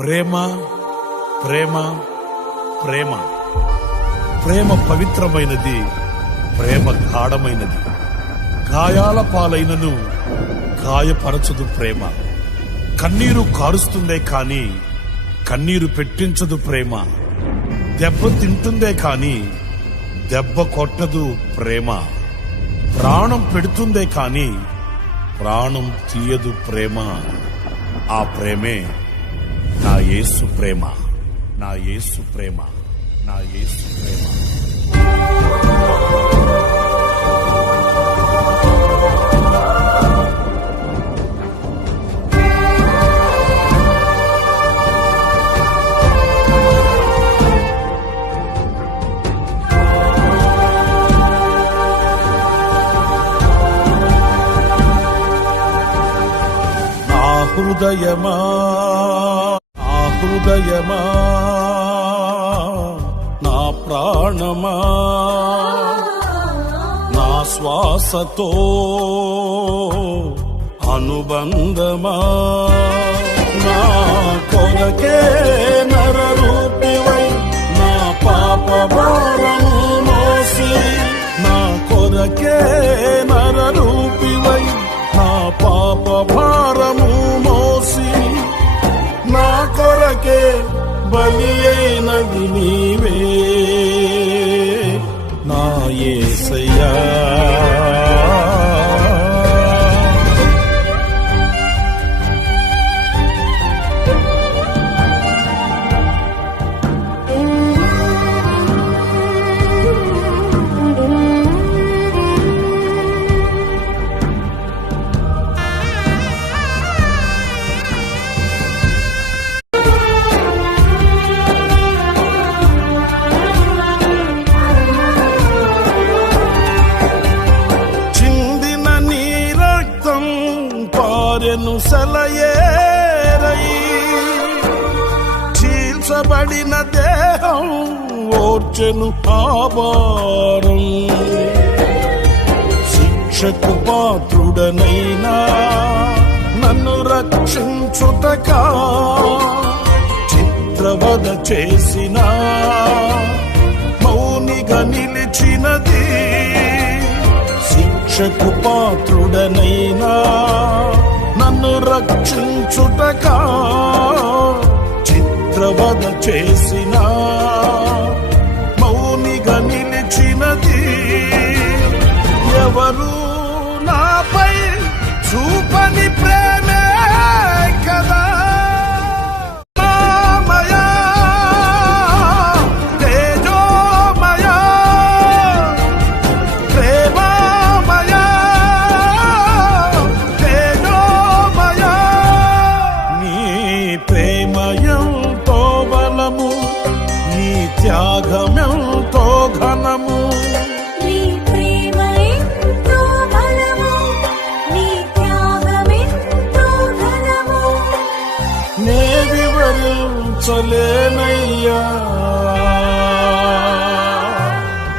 ప్రేమ ప్రేమ ప్రేమ ప్రేమ పవిత్రమైనది, ప్రేమ గాఢమైనది. గాయాల పాలైనను గాయపరచదు ప్రేమ. కన్నీరు కారుస్తుందే కాని కన్నీరు పెట్టించదు ప్రేమ. దెబ్బ తింటుందే కాని దెబ్బ కొట్టదు ప్రేమ. ప్రాణం పెడుతుందే కాని ప్రాణం తీయదు ప్రేమ. ఆ ప్రేమే నా యేసు ప్రేమ, నా యేసు ప్రేమ, నా యేసు ప్రేమ. హృదయమా నా హృదయమా, నా ప్రాణమా, నా శ్వాసతో అనుబంధమా, నా కొరకే నరరూపివై నా పాప భారము మోసి, నా కొరకే నరరూపివై నా పాప భారము మోసి, నా కొరకే బలి అయినది నీవే నా యేసయ్యా. సెలయేరై చీల్చబడిన దేహం ఓర్చెను ఆభారం. శిక్షకు పాత్రుడనైనా నన్ను రక్షించుటకా చిత్రవద చేసిన మౌనిగా నిలిచినది. శిక్షకు పాత్రుడనైనా నన్ను రక్షించుటకా చిత్రవద చేసిన మౌనిగా నిలిచినది. ఎవరు నాపై చూపని ప్రేమే కదా త్యాగమెంతో ఘనము. నీ ప్రేమ ఎంతో బలము, నీ త్యాగమెంతో ఘనము. నే వివరించలేనయ్యా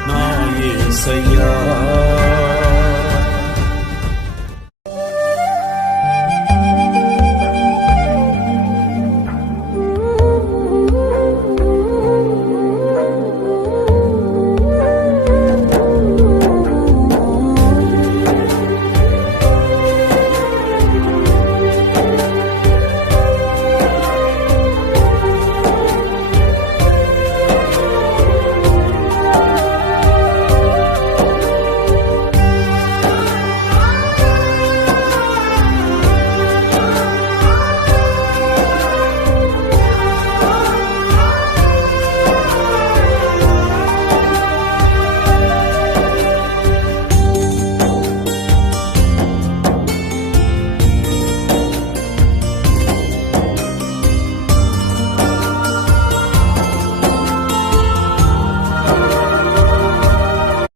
నా యేసయ్యా.